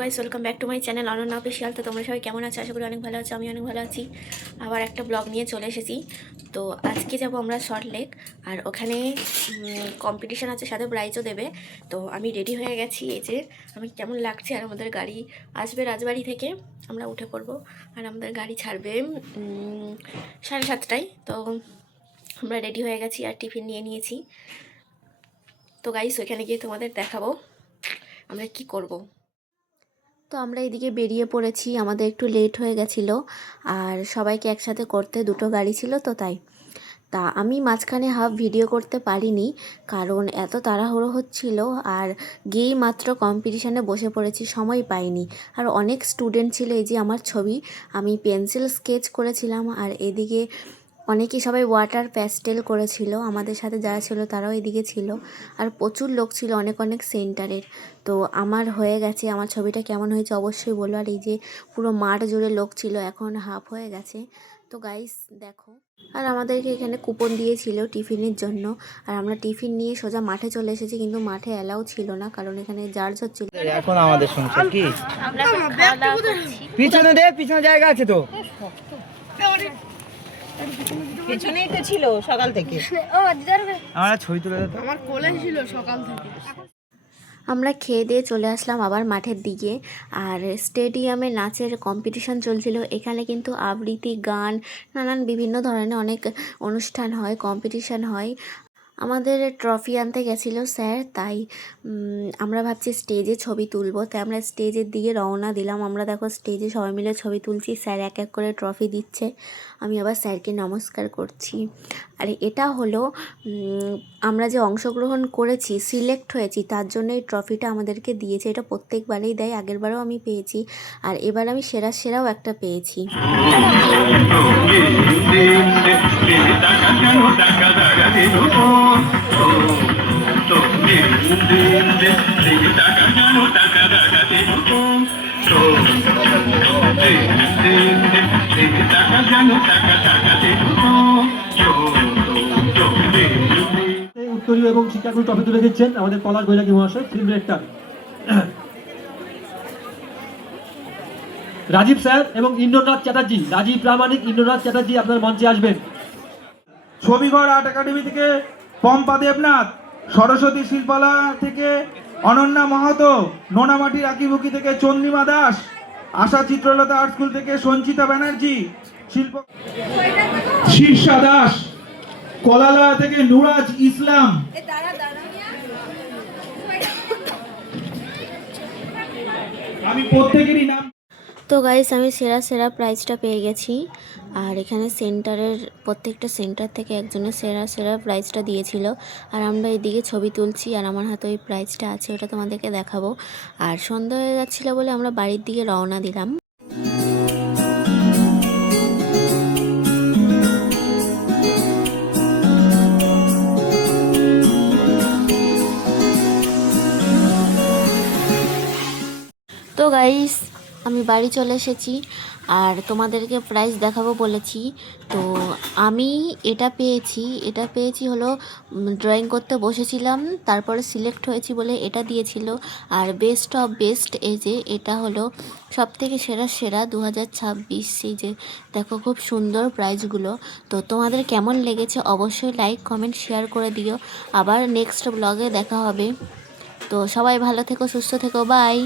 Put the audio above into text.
Guys welcome back to my channel Ananya official তো তোমরা সবাই কেমন আছো? আশা করি অনেক ভালো আছো আমি অনেক ভালো আছি। আবার একটা ব্লগ নিয়ে চলে এসেছি। তো আজকে যাব আমরা শর্ট লেক আর ওখানে কম্পিটিশান আছে, সাথে প্রাইজও দেবে। তো আমি রেডি হয়ে গেছি এই যে, আমি কেমন লাগছে, আর আমাদের গাড়ি আসবে রাজবাড়ি থেকে, আমরা উঠে পড়ব। আর আমাদের গাড়ি ছাড়বে সাড়ে সাতটায়। তো আমরা রেডি হয়ে গেছি, আর টিফিন নিয়ে নিয়েছি। তো গাইস ওইখানে গিয়ে তোমাদের দেখাবো, আমরা কি করব। তো আমরা এদিকে বেরিয়ে পড়েছি, আমাদের একটু লেট হয়ে গেছিল আর সবাইকে একসাথে করতে দুটো গাড়ি ছিল তো তাই। তা আমি মাঝখানে হাফ ভিডিও করতে পারিনি কারণ এত তাড়াহুড়ো হচ্ছিল আর গিয়েই মাত্র কম্পিটিশানে বসে পড়েছি, সময় পাইনি। আর অনেক স্টুডেন্ট ছিল এই যে আমার ছবি, আমি পেন্সিল স্কেচ করেছিলাম আর এদিকে অনেকেই সবাই ওয়াটার প্যাস্টেল করেছিল। আমাদের সাথে যারা ছিল তারাও এদিকে ছিল। আর প্রচুর লোক ছিল অনেক অনেক সেন্টারের তো আমার হয়ে গেছে আমার ছবিটা কেমন হয়েছে অবশ্যই বলো। আর এই যে পুরো মাঠ জুড়ে লোক ছিল এখন হাফ হয়ে গেছে। তো গাইস দেখো। আর আমাদেরকে এখানে কুপন দিয়েছিল টিফিনের জন্য। আর আমরা টিফিন নিয়ে সোজা মাঠে চলে এসেছি কিন্তু মাঠে অ্যালাউ ছিল না কারণ এখানে জার্জ হচ্ছিল এখন আমাদের শুনছে কি? পিছনে দে পিছনে জায়গা আছে তো। পেছনেই তো ছিল সকাল থেকে। আমরা ছবি তুলে দে তো। আমরা খেয়ে দিয়ে চলে আসলাম আবার মাঠের দিকে। আর স্টেডিয়ামে নাচের কম্পিটিশান চলছিল। এখানে কিন্তু আবৃত্তি গান নানান বিভিন্ন ধরনের অনেক অনুষ্ঠান হয় কম্পিটিশান হয়। আমাদের ট্রফি আনতে গেছিল স্যার, তাই আমরা ভাবছি স্টেজে ছবি তুলবো। তাই আমরা স্টেজের দিকে রওনা দিলাম। আমরা দেখো স্টেজে সবাই মিলে ছবি তুলছি, স্যার এক এক করে ট্রফি দিচ্ছে। আমি আবার স্যারকে নমস্কার করছি। আর, এটা হলো আমরা যে অংশগ্রহণ করেছি সিলেক্ট হয়েছি, তার জন্য এই ট্রফিটা আমাদেরকে দিয়েছে। এটা প্রত্যেকবারেই দেয়, আগেরবারও আমি পেয়েছি। আর এবার আমি সেরা সেরাও একটা পেয়েছি। এই উত্তরীয় এবং শিক্ষাগুরু ট্রফি তুলে দিচ্ছেন আমাদের পলাশ বৈরাগী মহাশয় ফিল্ম ডিরেক্টর রাজীব স্যার এবং ইন্দ্রনাথ চ্যাটার্জি, রাজীব প্রামাণিক, ইন্দ্রনাথ চ্যাটার্জি আপনার মঞ্চে আসবেন। ছবিঘর আর্ট একাডেমি থেকে পম্পা দেবনাথ সরস্বতী শিল্পালা থেকে অনন্যা মাহাতো নোনামাটির আঁকিবুকি থেকে চন্দ্রিমা দাস আশা চিত্রলতা আর্ট স্কুল থেকে সঞ্চিতা ব্যানার্জি শিল্প শীর্ষা দাস কলালা থেকে নুরাজ ইসলাম। আমি প্রত্যেকেরই নাম তো গাইস আমি সেরা সেরা প্রাইজটা পেয়ে গেছি। আর এখানে সেন্টারের প্রত্যেকটা সেন্টার থেকে একজনের সেরা সেরা প্রাইজটা দিয়েছিল। আর আমরা এদিকে ছবি তুলছি আর আমার হাতে ওই প্রাইজটা আছে, ওটা তোমাদেরকে দেখাবো। আর সন্ধ্যা হয়ে যাচ্ছিল বলে আমরা বাড়ির দিকে রওনা দিলাম। তো গাইস আমি বাড়ি চলে এসেছি আর তোমাদেরকে প্রাইজ দেখাবো বলেছি। তো আমি এটা পেয়েছি এটা পেয়েছি হলো ড্রয়িং করতে বসেছিলাম, তারপরে সিলেক্ট হয়েছি বলে এটা দিয়েছিল। আর বেস্ট অফ বেস্ট এই যে এটা হলো সব থেকে সেরা সেরা দু হাজার ছাব্বিশ এই যে দেখো খুব সুন্দর প্রাইজগুলো তো তোমাদের কেমন লেগেছে অবশ্যই লাইক কমেন্ট শেয়ার করে দিও। আবার নেক্সট ব্লগে দেখা হবে। তো সবাই ভালো থেকো, সুস্থ থেকো বাই